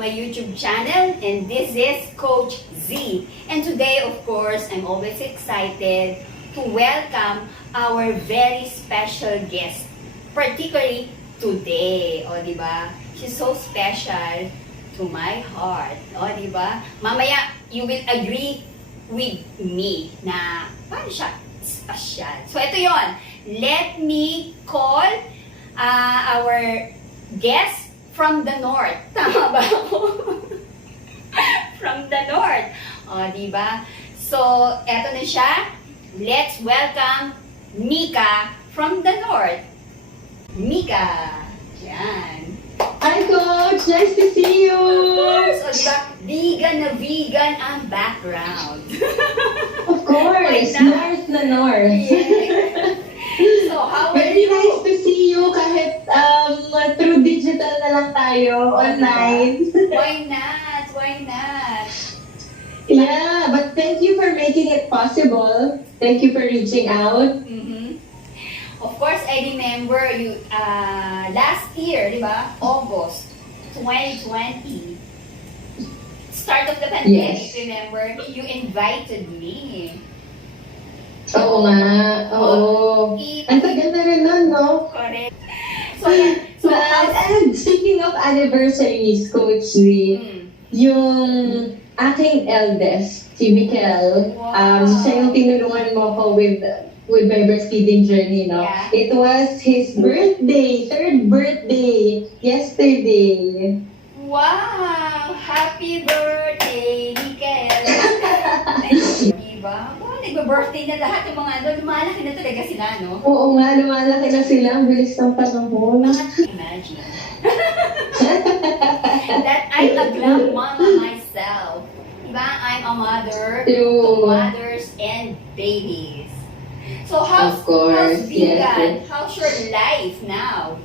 my YouTube channel, and this is Coach Z. And today, of course, I'm always excited to welcome our very special guest, particularly today. O, di ba? She's so special to my heart. O, di ba? Mamaya, you will agree with me na paano siya special. So, ito yon. Let me call our guest from the north. Tama ba ako? From the north. O, diba? So, eto na siya. Let's welcome Mika from the north. Mika. Yan. Hi, Coach! Nice to see you! Of course. O, diba? Vegan na vegan ang background. Of course! North na north. Yeah. So, how are Very you? nice to see you kahit through digital na lang tayo, online. Why not? Why not? Yeah, but thank you for making it possible. Thank you for reaching out. Mm-hmm. Of course, I remember you last year, di ba? August 2020. Start of the pandemic, Yes. remember? You invited me. Oo nga, oo. Ang tagal na rin nun, no? Correct. So, yeah. So, And speaking of anniversaries, Coach Z, yung aking eldest, si Mikel, Wow. siya yung tinulungan mo ko with my breastfeeding journey, no? Yeah. It was his birthday, third birthday, yesterday. wow! Happy birthday, Mikael! Diba? Oh, nagbe-birthday na lahat yung mga ano, lumalaki na talaga sila, no? Oo nga, lumalaki na sila, ang bilis ng panahon. Imagine that I'm a Glam-Mama myself. Diba? I'm a mother True. to mothers and babies. So how's Of course, vegan? yes. How's your life now?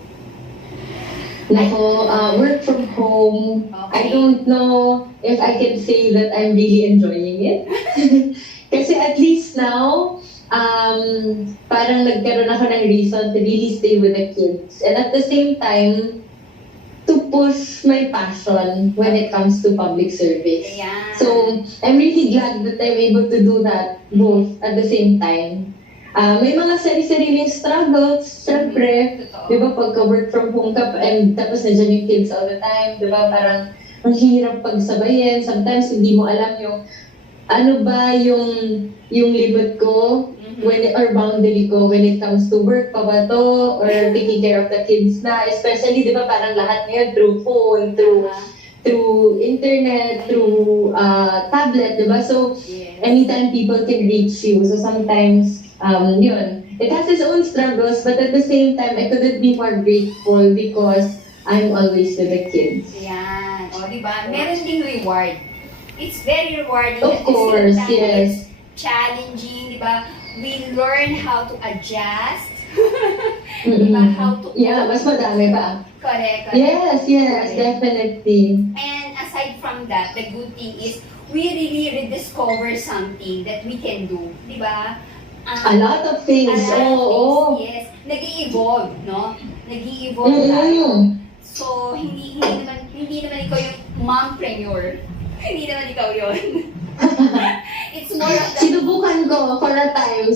Nako, work from home. Okay. I don't know if I can say that I'm really enjoying it. Kasi at least now, parang nagkaroon ako ng reason to really stay with the kids. And at the same time, to push my passion when it comes to public service. Yeah. So, I'm really glad that I'm able to do that both at the same time. May mga sari-sariling struggles, syempre. Totoo. Di ba, pagka-work from home ka, and tapos nandiyan yung kids all the time, di ba, parang ang hirap pagsabayin. Sometimes hindi mo alam yung ano ba yung limit ko or boundary ko when it comes to work pa ba to or taking care of the kids na. Especially, di ba, parang lahat ngayon through phone, through internet, through tablet, di ba? So, Yes. anytime people can reach you. So sometimes, yun, it has its own struggles, but at the same time, I couldn't be more grateful because I'm always with the kids. Yan. O, diba? Meron ding reward. It's very rewarding. Of at the same course, time, yes. It's challenging, diba? We learn how to adjust. Diba? How to Yeah, mas madami ba? Correct. Yes, Correct. definitely. And aside from that, the good thing is we really rediscover something that we can do. Diba? A lot of things, A lot of oo. things, yes. Nag-i-evolve, no? Nag-i-evolve tayo. So, hindi naman ikaw yung mompreneur. Hindi naman ikaw yun. It's more of the... Sinubukan ko for a time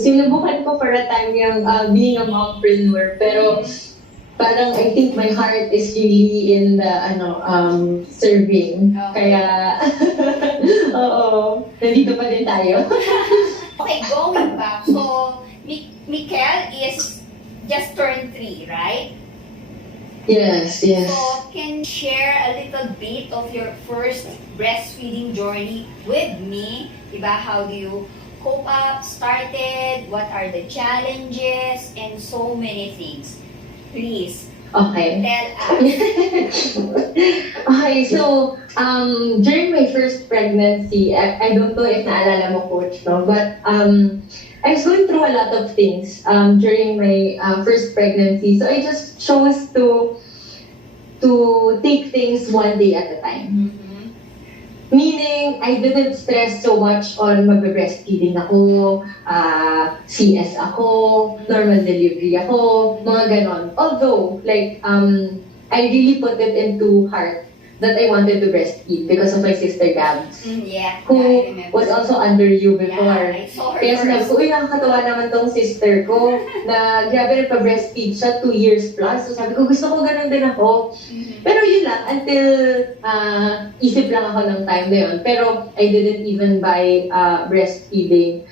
yung being a mompreneur, pero parang I think my heart is really in the serving. Okay. Kaya oo, nandito pa din tayo. Okay, going back. So, Mikel is just turned 3, right? Yes. So, can you share a little bit of your first breastfeeding journey with me? Diba? How do you cope up, started, what are the challenges, and so many things. Please, Okay. tell us. Okay, so during my first pregnancy, I don't know if naalala mo, Coach, no? But I was going through a lot of things during my first pregnancy. So I just chose to take things one day at a time. Meaning, I didn't stress so much on magbe-breastfeeding ako, CS ako, normal delivery ako, mga ganon. Although, like, I really put it into heart that I wanted to breastfeed because of my sister Gabs, Yeah, who I remember. was also under you Yeah, before. I saw her Kaya sinabi first. ko, uy, nakakatawa naman tong sister ko na grabe nagpa-breastfeed siya 2 years plus. So sabi ko, gusto ko ganun din ako. Pero yun lang, until isip lang ako ng time na yun. Pero I didn't even buy breastfeeding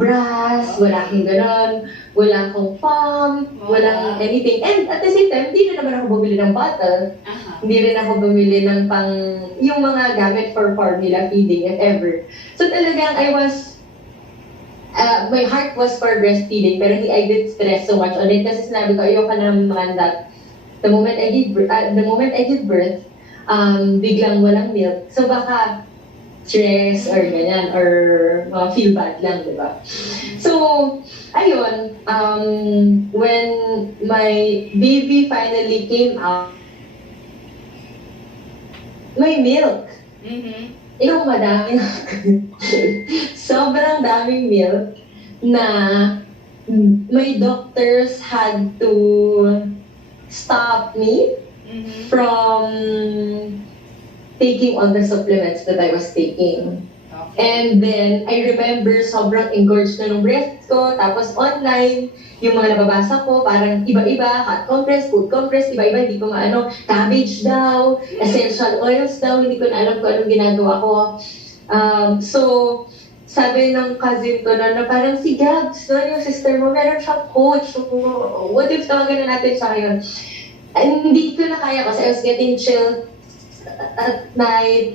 bras, wala akong ganun, wala akong pump, walang anything. And at the same time, hindi na naman ako bumili ng bottle. Hindi rin ako bumili ng yung mga gamit for formula feeding, if ever. So talagang my heart was for breastfeeding, pero I did stress so much on it kasi sinabi ko, ayoko naman that the moment I give birth, biglang walang milk. So baka stress or ganyan, or feel bad lang, di ba? So, ayun, when my baby finally came out, may milk. Yung madami sobrang daming milk na my doctors had to stop me from taking all the supplements that I was taking. And then, I remember sobrang engorged na ng breast ko. Tapos online, yung mga nababasa ko, parang iba-iba, hot compress, food compress, iba-iba, hindi ko maano, cabbage daw, essential oils daw, hindi ko na alam kung anong ginagawa ko. So, sabi ng cousin ko na parang si Gabs, no, yung sister mo, meron siyang coach. So, what if tawagan na natin siya ngayon? And hindi ko na kaya kasi I was getting chilled at night,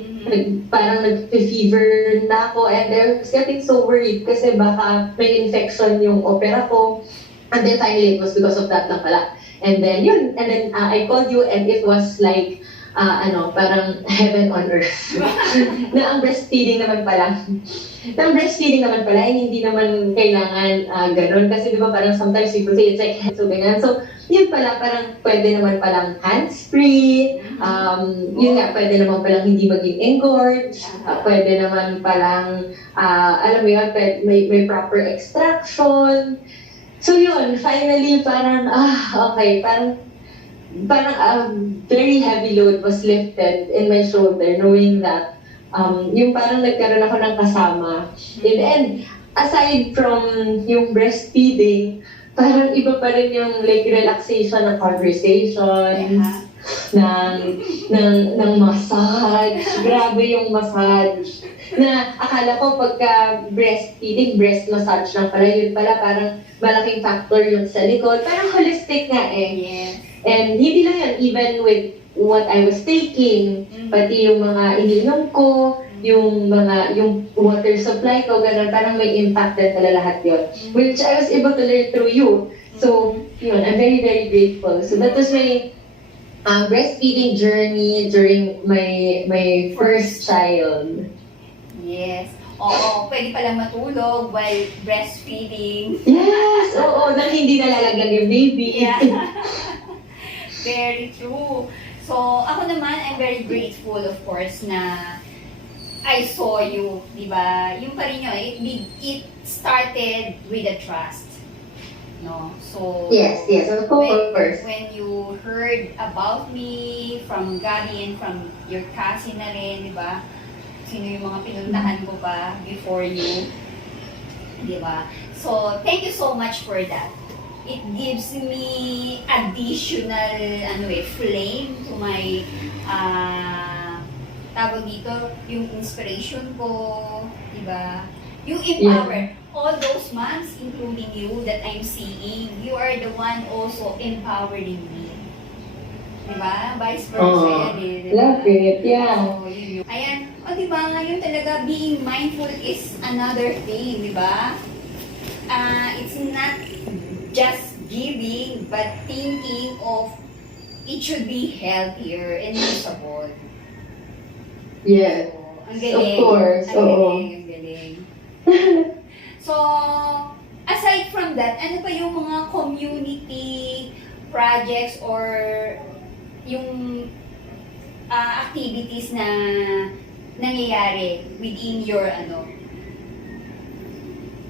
parang nag-fever na ako, and I was getting so worried kasi baka may infection yung opera ko. And then finally, it was because of that lang pala. And then I called you and it was like, parang heaven on earth. Na ang breastfeeding naman pala. Hindi naman kailangan ganun. Kasi di ba parang sometimes people say it's like so ganyan. So, yun pala, parang pwede naman palang hands-free. Yun nga, pwede naman palang hindi maging engorged. Pwede naman palang, alam mo yun, may proper extraction. So yun, finally, parang, okay, parang very heavy load was lifted in my shoulder knowing that yung parang nagkaroon ako ng kasama. And aside from yung breastfeeding, parang iba pa rin yung like relaxation ng conversation, ng massage. Grabe yung massage. Na akala ko pagka breastfeeding, breast massage lang pala, yun pala parang malaking factor yung sa likod. Parang holistic nga eh. Yes. And hindi lang yan, even with what I was taking, pati yung mga ininom ko, yung water supply ko, ganun, parang may impact din pala lahat yun. Which I was able to learn through you. So, yun, I'm very, very grateful. So that was my breastfeeding journey during my first child. Yes. Oo, pwede palang matulog while breastfeeding. Yes! Oo, nang hindi nalalagyan yung baby. Yeah. Very true. So, ako naman, I'm very grateful, of course, na I saw you, di ba? Yung pa rin yun, it started with a trust. No? So, Yes, of course. When you heard about me from Gabi and from your cousin na rin, di ba? Sino yung mga pinuntahan ko pa before you, di ba? So, thank you so much for that. It gives me additional flame to my tawag dito, yung inspiration ko, di ba? You empower all those moms, including you, that I'm seeing. You are the one also empowering me. Di ba? Vice versa yan eh. Di ba? Love it, yeah. So, yun. Ayan. O di ba, ngayon talaga, being mindful is another thing, di ba? It's not just giving, but thinking of it should be healthier and usable. Yes. So, ang galing. Of course, Ang galing. So, aside from that, ano pa yung mga community projects or yung activities na nangyayari within your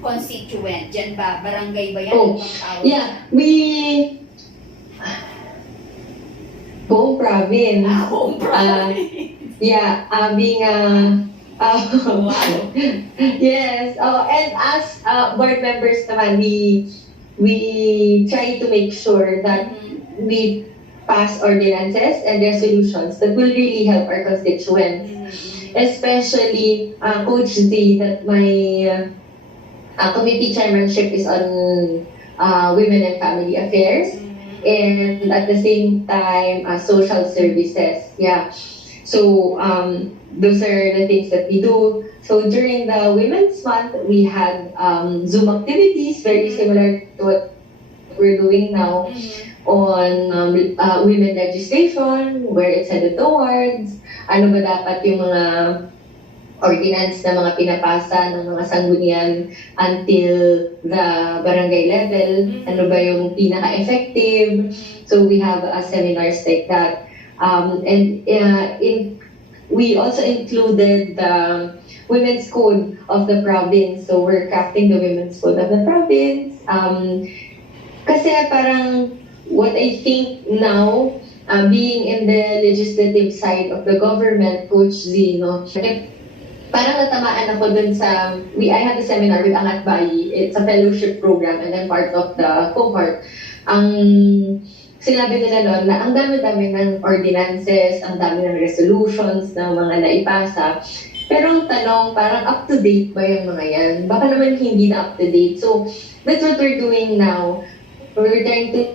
constituent? Diyan ba? Barangay ba yan? Oh, yeah. Buong province. Home province. Yeah, being a Wow. yes. Oh, and as board members naman, we try to make sure that Mhm. we pass ordinances and resolutions that will really help our constituents. Mhm. Especially Coach Z, that my committee chairmanship is on women and family affairs, Mhm. and at the same time social services. Yeah. So those are the things that we do. So during the Women's Month, we had Zoom activities very similar to what we're doing now Mhm. on women legislation, where it's headed towards, ano ba dapat yung mga ordinance na mga pinapasa ng mga sanggunian until the barangay level, ano ba yung pinaka-effective. So we have seminars like that. We also included the Women's Code of the province. So we're crafting the Women's Code of the province. Kasi parang what I think now, being in the legislative side of the government, Coach Z, no, parang natamaan ako dun sa, I had a seminar with Angat Bayi. It's a fellowship program and I'm part of the cohort. Ang sinabi nila noon na ang dami-dami ng ordinances, ang dami ng resolutions na mga naipasa. Pero ang tanong, parang up-to-date ba yung mga yan? Baka naman hindi na up-to-date. So, that's what we're doing now. We're trying to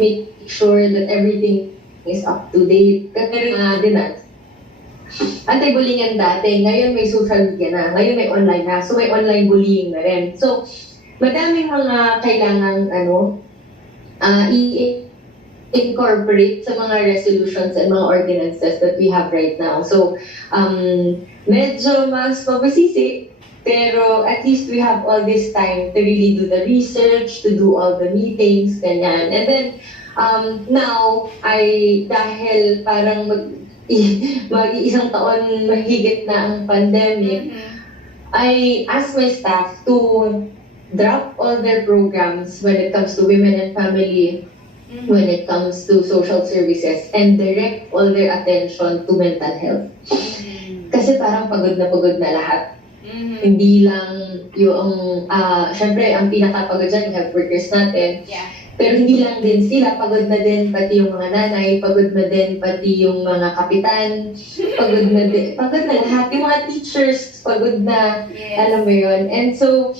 make sure that everything is up-to-date. Kasi ordinance, anti-bullying yan dati. Ngayon may social media na. Ngayon may online na. So, may online bullying na rin. So, madaming mga kailangan, i-incorporate sa mga resolutions and mga ordinances that we have right now. So, medyo mas mabasisi, pero at least we have all this time to really do the research, to do all the meetings, ganyan. And then, now, dahil parang mag-iisang taon mahigit na ang pandemic, I asked my staff to drop all their programs when it comes to women and family, when it comes to social services, and direct all their attention to mental health. Kasi parang pagod na lahat. Hindi lang yung, syempre, ang pinakapagod dyan, yung health workers natin. Yeah. Pero hindi lang din sila, pagod na din pati yung mga nanay, pagod na din pati yung mga kapitan, pagod na lahat. Yung mga teachers, pagod na, Yes. alam mo yun. And so,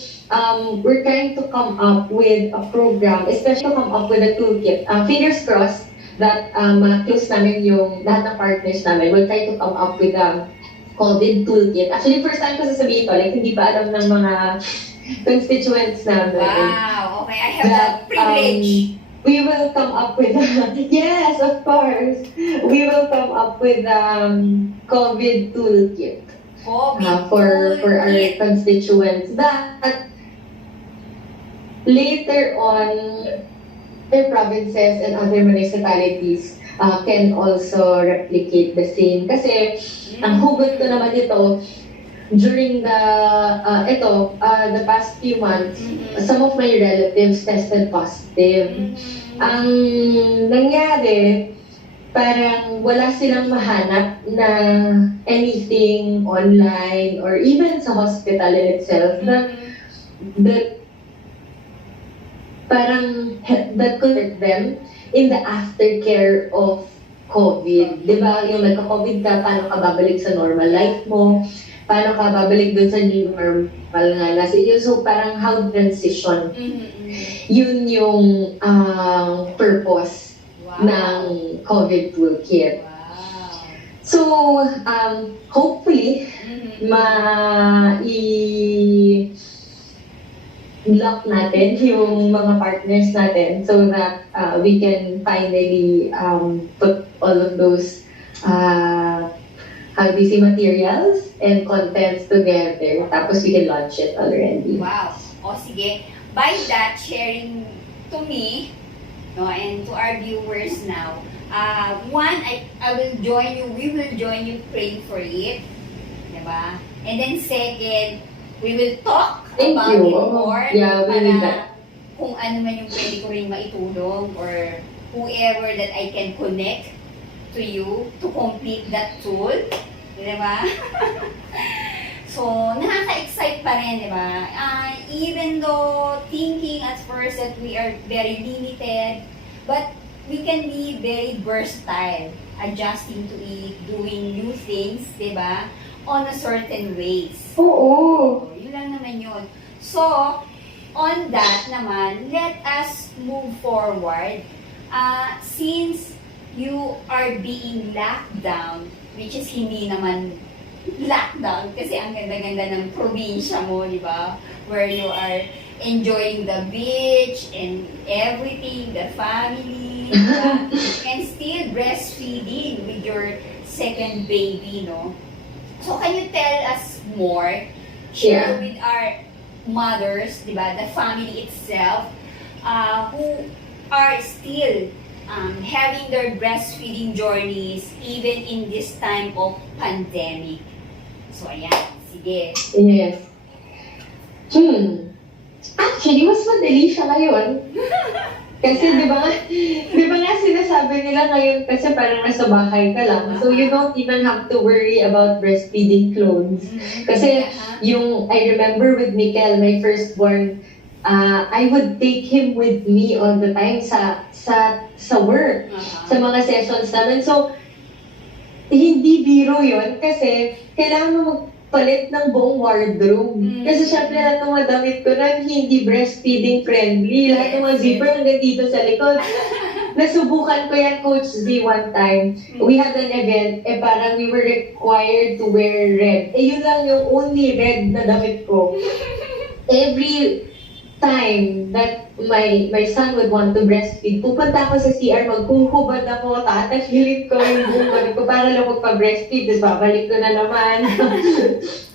we're trying to come up with a program, especially to come up with a toolkit. Fingers crossed that close namin yung lahat ng partners namin. We'll try to come up with a COVID toolkit. Actually, first time ko sasabihin to, like hindi pa alam ng mga constituents namin. Wow, okay. I have that privilege. We will come up with yes, of course. We will come up with COVID toolkit for our constituents. That later on, other provinces and other municipalities can also replicate the same. Kasi ang hugot ko naman ito, during the past few months, some of my relatives tested positive. Ang nangyari, parang wala silang mahanap na anything online or even sa hospital in itself that could help them in the aftercare of COVID. Di ba? Yung nagka-COVID ka, paano ka babalik sa normal life mo? Paano ka babalik dun sa new normal nga? So parang how transition. Yun yung purpose ng COVID toolkit. Wow. So, hopefully, lock natin yung mga partners natin so that we can finally put all of those materials and contents together. Tapos we can launch it already. Wow. O sige. By that, sharing to me, and to our viewers now, one, I will join you, we will join you praying for it. Diba? And then second, we will talk about it more. Yeah, we will para kung ano man yung pwede ko rin maitulong or whoever that I can connect to you to complete that tool. Di ba? So, nakaka-excite pa rin, di ba? Even though thinking at first that we are very limited, but we can be very versatile, adjusting to it, doing new things, di ba? On a certain ways. Oo. So, yun lang naman yun. So, on that naman, let us move forward. Since you are being locked down, which is hindi naman lockdown, kasi ang ganda-ganda ng probinsya mo, di ba? Where you are enjoying the beach and everything, the family, di ba? And still breastfeeding with your second baby, no? So, can you tell us more? Share with our mothers, di ba? The family itself, who are still having their breastfeeding journeys even in this time of pandemic. So, ayan. Sige. Yes. Actually, mas madali siya ngayon. Kasi di ba nga sinasabi nila ngayon kasi parang nasa bahay ka lang. So you don't even have to worry about breastfeeding clothes. Kasi I remember with Mikel, my firstborn, I would take him with me all the time sa work, sa mga sessions namin. So, hindi biro yun kasi kailangan mo magpalit ng buong wardrobe. Kasi syempre lahat ng mga damit ko na hindi breastfeeding friendly. Lahat ng mga zipper hanggang dito sa likod. Nasubukan ko yan, Coach Z, one time. We had an event, parang we were required to wear red. Yun lang yung only red na damit ko. Every time that my son would want to breastfeed, pupunta ako sa CR, maghuhubad ako, tatagilid ko yung buong damit ko para lang magpa-breastfeed, tapos babalik ko na naman.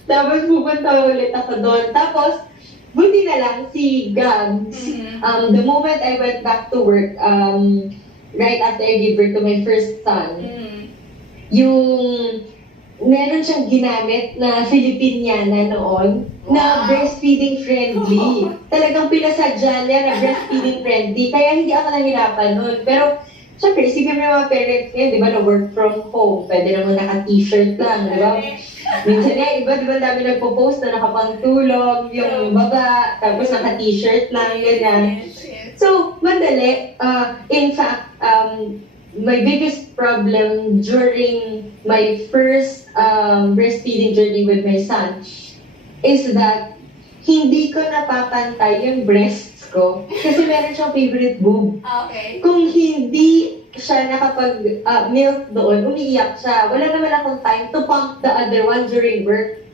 Tapos pupunta ulit ako doon. Tapos, buti na lang si Gabs, the moment I went back to work, right after I gave birth to my first son, meron siyang ginamit na Filipiniana noon, na breastfeeding friendly. Talagang pinasadya niya na breastfeeding friendly. Kaya hindi ako nahirapan noon. Pero, syempre, isipin mo yung mga parents ngayon, di ba, na work from home. Pwede naman naka-t-shirt lang, di ba? Minsan nga, iba, di ba, dami nagpo-post na nakapantulog, yung baba, tapos naka-t-shirt lang, ganyan. So, madali. In fact, my biggest problem during my first breastfeeding journey with my son is that hindi ko napapantay yung breasts ko kasi meron siyang favorite boob. Okay. Kung hindi siya nakapag-milk doon, umiiyak siya. Wala naman akong time to pump the other one during work.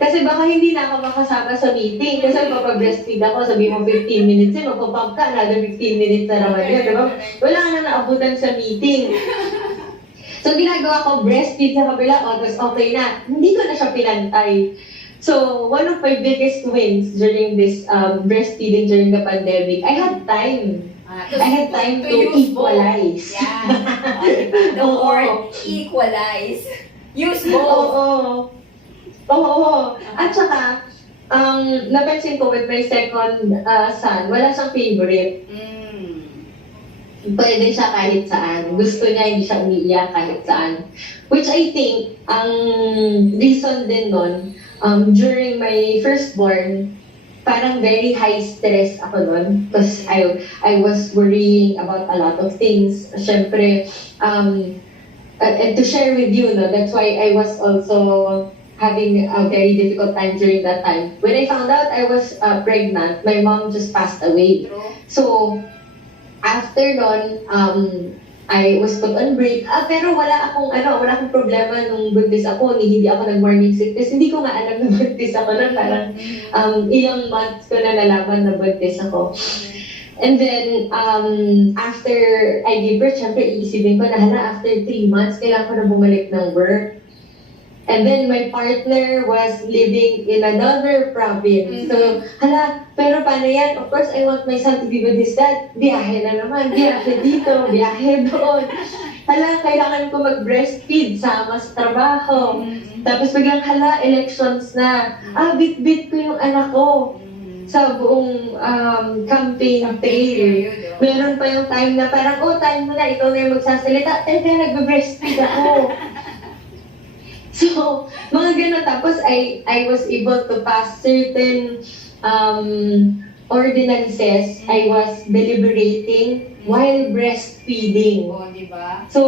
Kasi baka hindi na ako makasama sa meeting. Kasi papag-breastfeed ako, sabi mo 15 minutes, magpapump ka, another 15 minutes na naman yun, diba? Wala ka na naabutan sa meeting. So, ginagawa ko, breastfeed sa kabila, tapos okay na. Hindi ko na siya pinantay. So, one of my biggest wins during this breastfeeding during the pandemic, I had time. I had time to equalize. Yeah. The word equalize. Use both. Oo. At saka, napansin ko with my second son, wala siyang favorite. Pwede siya kahit saan. Gusto niya, hindi siya umiiyak kahit saan. Which I think, ang reason din nun, during my firstborn, parang very high stress ako nun. Because I was worrying about a lot of things. Siyempre, and to share with you, no, that's why I was also having a very difficult time during that time. When I found out I was pregnant, my mom just passed away. So, after nun, I was put on break. Pero wala akong problema nung buntis ako, hindi ako nag-morning sickness. Hindi ko nga alam na buntis ako na parang ilang months ko na nalaman na buntis ako. And then, after I gave birth, syempre iisipin ko na after 3 months, kailangan ko na bumalik ng work. And then my partner was living in another province. So, pero paano yan? Of course, I want my son to be with his dad. Biyahe na naman. Biyahe dito, biyahe doon. Kailangan ko mag-breastfeed sama sa trabaho. Tapos biglang, elections na. Bit-bit ko yung anak ko. sa buong campaign trail. Period, oh. Meron pa yung time na parang, time mo na, ikaw na yung magsasalita. Teka, nagbe-breastfeed ako. So, mga ganun. Tapos, I was able to pass certain ordinances. I was deliberating while breastfeeding. Oh, di ba? So,